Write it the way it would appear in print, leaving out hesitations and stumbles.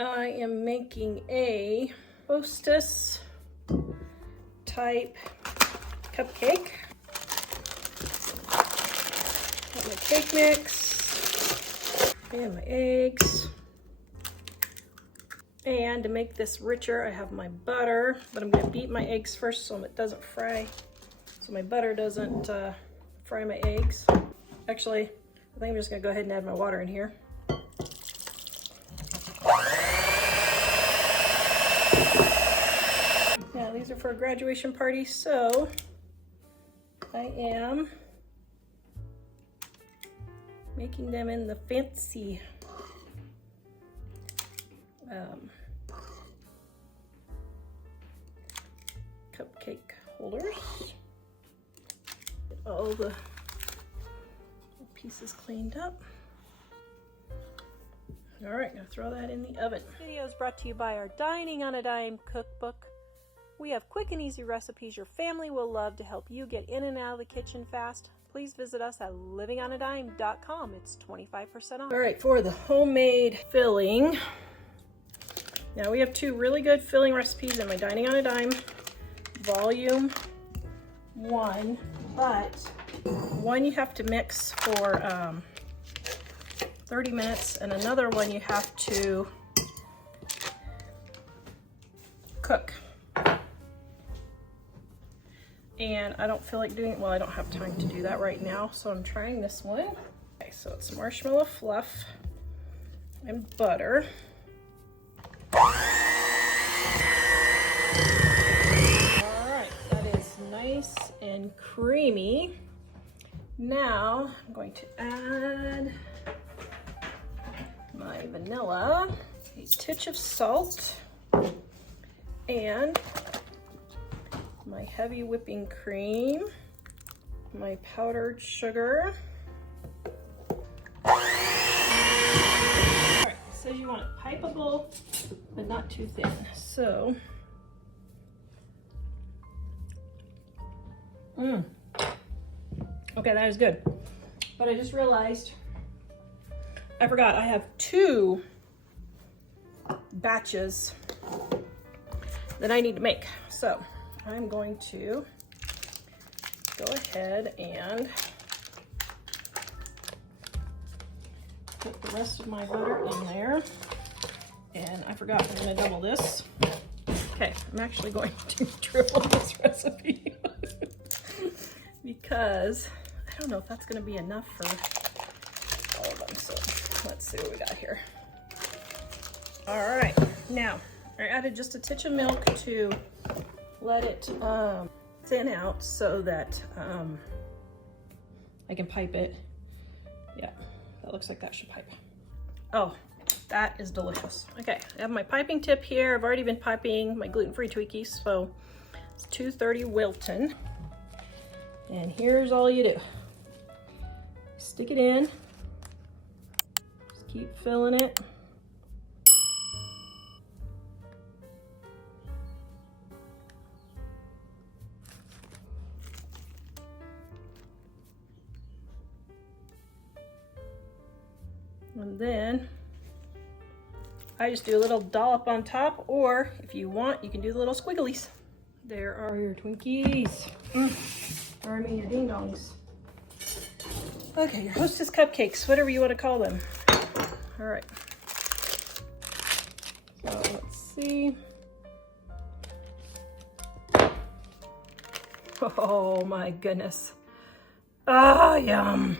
I am making a Hostess type cupcake. Got my cake mix and my eggs. And to make this richer, I have my butter, but I'm gonna beat my eggs first so it doesn't fry. So my butter doesn't fry my eggs. Actually, I think I'm just gonna go ahead and add my water in here. Now these are for a graduation party, so I am making them in the fancy cupcake holders. Get all the pieces cleaned up. All right, now throw that in the oven. This video is brought to you by our Dining on a Dime cookbook. We have quick and easy recipes your family will love to help you get in and out of the kitchen fast. Please visit us at livingonadime.com. It's 25% off. All right, for the homemade filling. Now we have two really good filling recipes in my Dining on a Dime volume 1, but one you have to mix for 30 minutes and another one you have to cook. And I don't feel like doing it, well, I don't have time to do that right now, so I'm trying this one. Okay, so it's marshmallow fluff and butter. All right, that is nice and creamy. Now I'm going to add my vanilla, a titch of salt, and my heavy whipping cream, my powdered sugar. All right, it says you want it pipeable, but not too thin. So, okay, that is good. But I just realized, I forgot I have 2 batches that I need to make. So I'm going to go ahead and put the rest of my butter in there. And I forgot I'm going to double this. Okay, I'm actually going to triple this recipe because I don't know if that's going to be enough for all of them. So let's see what we got here. All right, now I added just a titch of milk to let it thin out so that I can pipe it. Yeah, that looks like that should pipe. Oh, that is delicious. Okay, I have my piping tip here. I've already been piping my gluten-free Twinkies, so it's 230 Wilton. And here's all you do. Stick it in, just keep filling it. And then I just do a little dollop on top, or if you want, you can do the little squigglies. There are your Twinkies. Or I mean your ding dongs. Okay, your Hostess Cupcakes, whatever you want to call them. All right. So let's see. Oh my goodness. Ah, yum.